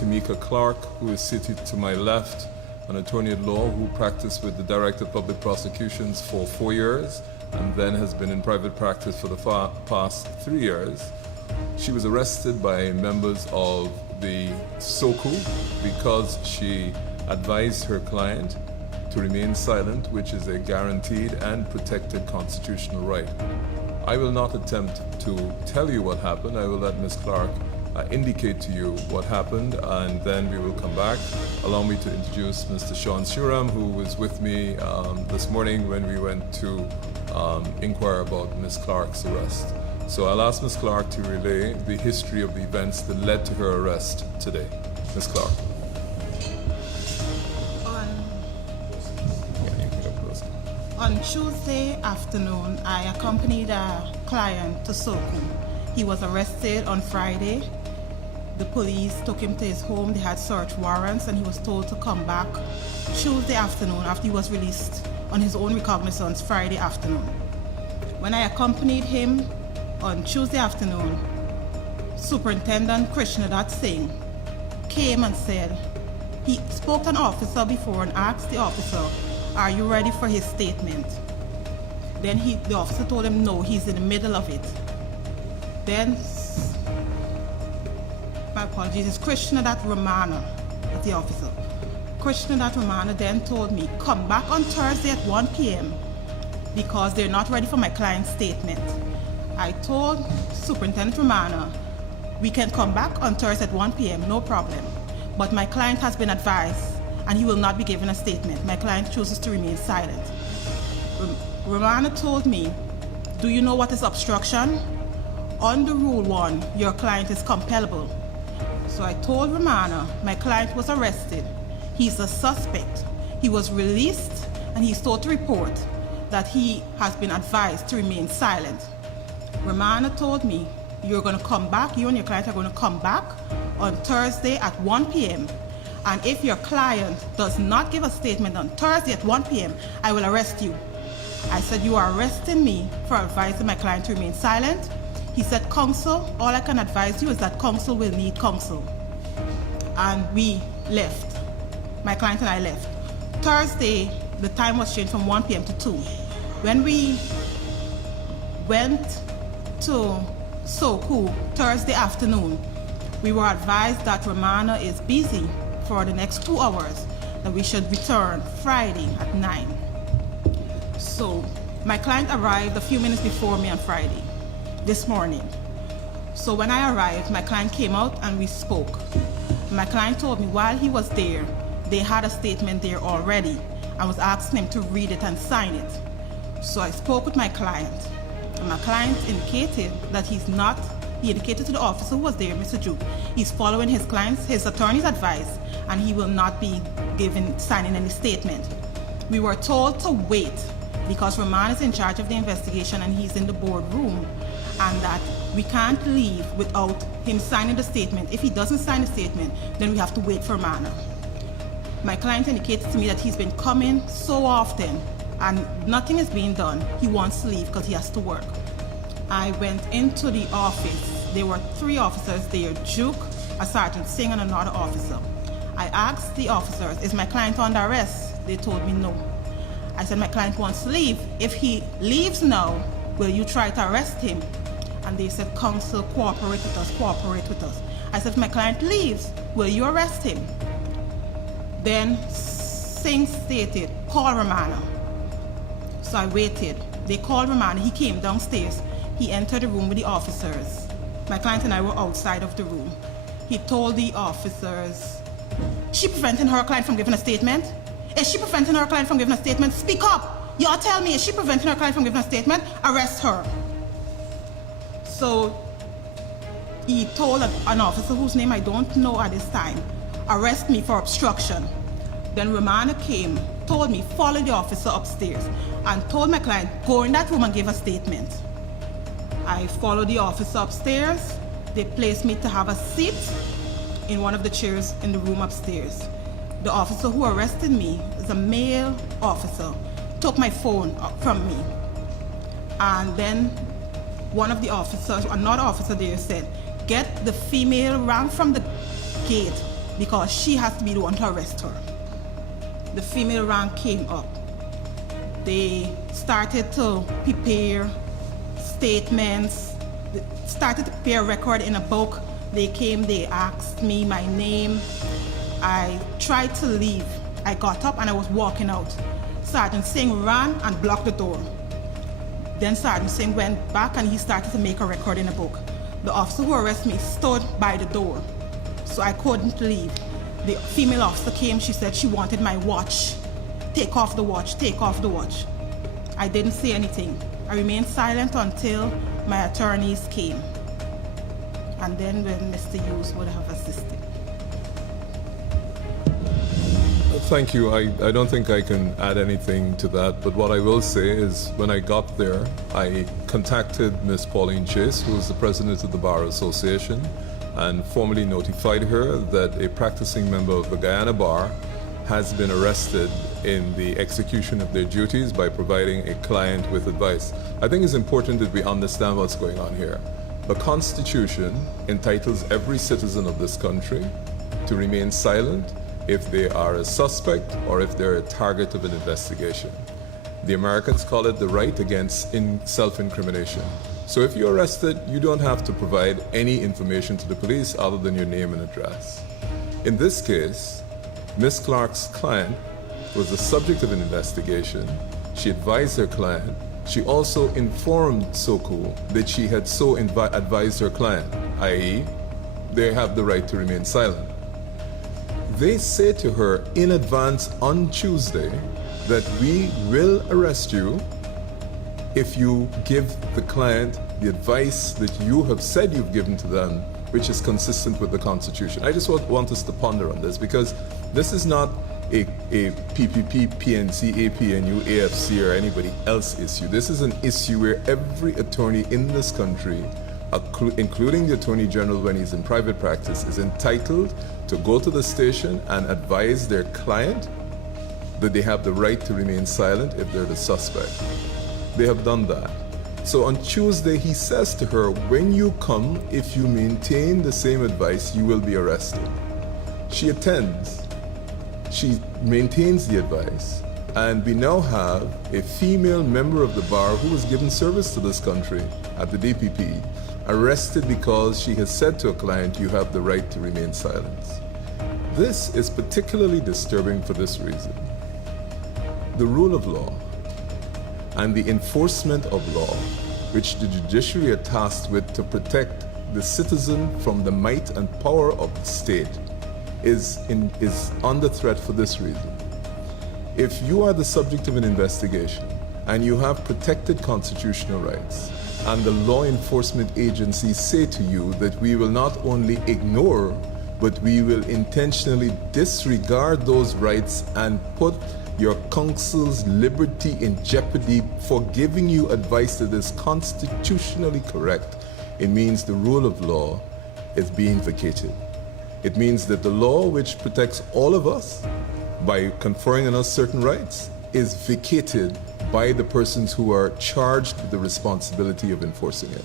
Tameika Clarke, who is seated to my left, an attorney at law who practiced with the Director of Public Prosecutions for 4 years and then has been in private practice for the past 3 years. She was arrested by members of the SOCU because she advised her client to remain silent, which is a guaranteed and protected constitutional right. I will not attempt to tell you what happened. I will let Ms. Clarke indicate to you what happened, and then we will come back. Allow me to introduce Mr. Sean Shuram, who was with me this morning when we went to inquire about Ms. Clarke's arrest. So I'll ask Ms. Clarke to relay the history of the events that led to her arrest today. Ms. Clarke. On Tuesday afternoon, I accompanied a client to SOCU. He was arrested on Friday. The police took him to his home. They had search warrants, and he was told to come back Tuesday afternoon after he was released on his own recognizance Friday afternoon. When I accompanied him on Tuesday afternoon, Superintendent Krishnadat Singh came and said, he spoke to an officer before and asked the officer, "Are you ready for his statement?" Then the officer told him no, he's in the middle of it. Then, my apologies, it's Krishnadat Ramana, that's the officer. Krishnadat Ramana then told me, come back on Thursday at 1 p.m. because they're not ready for my client's statement. I told Superintendent Ramana, we can come back on Thursday at 1 p.m., no problem. But my client has been advised and he will not be given a statement. My client chooses to remain silent. Ramana told me, do you know what is obstruction? Under Rule 1, your client is compellable. So I told Ramana, my client was arrested. He's a suspect. He was released and he's told to report that he has been advised to remain silent. Ramana told me, you're going to come back, you and your client are going to come back on Thursday at 1 p.m. And if your client does not give a statement on Thursday at 1 p.m., I will arrest you. I said, you are arresting me for advising my client to remain silent. He said, counsel, all I can advise you is that counsel will need counsel. And we left. My client and I left. Thursday, the time was changed from 1 p.m. to 2. When we went to SOCU Thursday afternoon, we were advised that Ramana is busy for the next 2 hours, that we should return Friday at 9. So my client arrived a few minutes before me on Friday, this morning. So when I arrived, my client came out and we spoke. My client told me while he was there, they had a statement there already and was asking him to read it and sign it. So I spoke with my client, and my client indicated that he indicated to the officer who was there, Mr. Juke, he's following his attorney's advice, and he will not be signing any statement. We were told to wait because Ramana is in charge of the investigation and he's in the boardroom, and that we can't leave without him signing the statement. If he doesn't sign the statement, then we have to wait for Ramana. My client indicated to me that he's been coming so often and nothing is being done. He wants to leave because he has to work. I went into the office. There were 3 officers there, Juke, a Sergeant Singh, and another officer. I asked the officers, is my client under arrest? They told me no. I said, my client wants to leave. If he leaves now, will you try to arrest him? And they said, counsel, cooperate with us, cooperate with us. I said, if my client leaves, will you arrest him? Then Singh stated, call Ramana. So I waited. They called Ramana. He came downstairs. He entered the room with the officers. My client and I were outside of the room. He told the officers, she preventing her client from giving a statement? Is she preventing her client from giving a statement? Speak up. Y'all tell me, is she preventing her client from giving a statement? Arrest her. So he told an officer whose name I don't know at this time, arrest me for obstruction. Then Ramana came, told me, follow the officer upstairs, and told my client, go in that room and give a statement. I followed the officer upstairs. They placed me to have a seat in one of the chairs in the room upstairs. The officer who arrested me is a male officer, took my phone from me. And then one of the officers, another officer there said, get the female, ran from the gate, because she has to be the one to arrest her. The female rank came up. They started to prepare statements, they started to prepare a record in a book. They came, they asked me my name. I tried to leave. I got up and I was walking out. Sergeant Singh ran and blocked the door. Then Sergeant Singh went back and he started to make a record in a book. The officer who arrested me stood by the door, so I couldn't leave. The female officer came, she said she wanted my watch. Take off the watch, take off the watch. I didn't say anything. I remained silent until my attorneys came. And then when Mr. Hughes would have assisted. Thank you. I don't think I can add anything to that, but what I will say is when I got there, I contacted Ms. Pauline Chase, who is the president of the Bar Association, and formally notified her that a practicing member of the Guyana Bar has been arrested in the execution of their duties by providing a client with advice. I think it's important that we understand what's going on here. The Constitution entitles every citizen of this country to remain silent if they are a suspect or if they're a target of an investigation. The Americans call it the right against self-incrimination. So if you're arrested, you don't have to provide any information to the police other than your name and address. In this case, Ms. Clarke's client was the subject of an investigation. She advised her client. She also informed SOCU that she had so advised her client, i.e., they have the right to remain silent. They say to her in advance on Tuesday that we will arrest you if you give the client the advice that you have said you've given to them, which is consistent with the Constitution. I just want us to ponder on this, because this is not a PPP, PNC, APNU, AFC, or anybody else issue. This is an issue where every attorney in this country, including the Attorney General when he's in private practice, is entitled to go to the station and advise their client that they have the right to remain silent if they're the suspect. They have done that. So on Tuesday, he says to her, when you come, if you maintain the same advice, you will be arrested. She attends. She maintains the advice. And we now have a female member of the bar who was given service to this country at the DPP, arrested because she has said to a client, you have the right to remain silent. This is particularly disturbing for this reason. The rule of law and the enforcement of law, which the judiciary are tasked with to protect the citizen from the might and power of the state, is under threat for this reason. If you are the subject of an investigation and you have protected constitutional rights, and the law enforcement agencies say to you that we will not only ignore, but we will intentionally disregard those rights and put your counsel's liberty in jeopardy for giving you advice that is constitutionally correct, it means the rule of law is being vacated. It means that the law, which protects all of us by conferring on us certain rights, is vacated by the persons who are charged with the responsibility of enforcing it.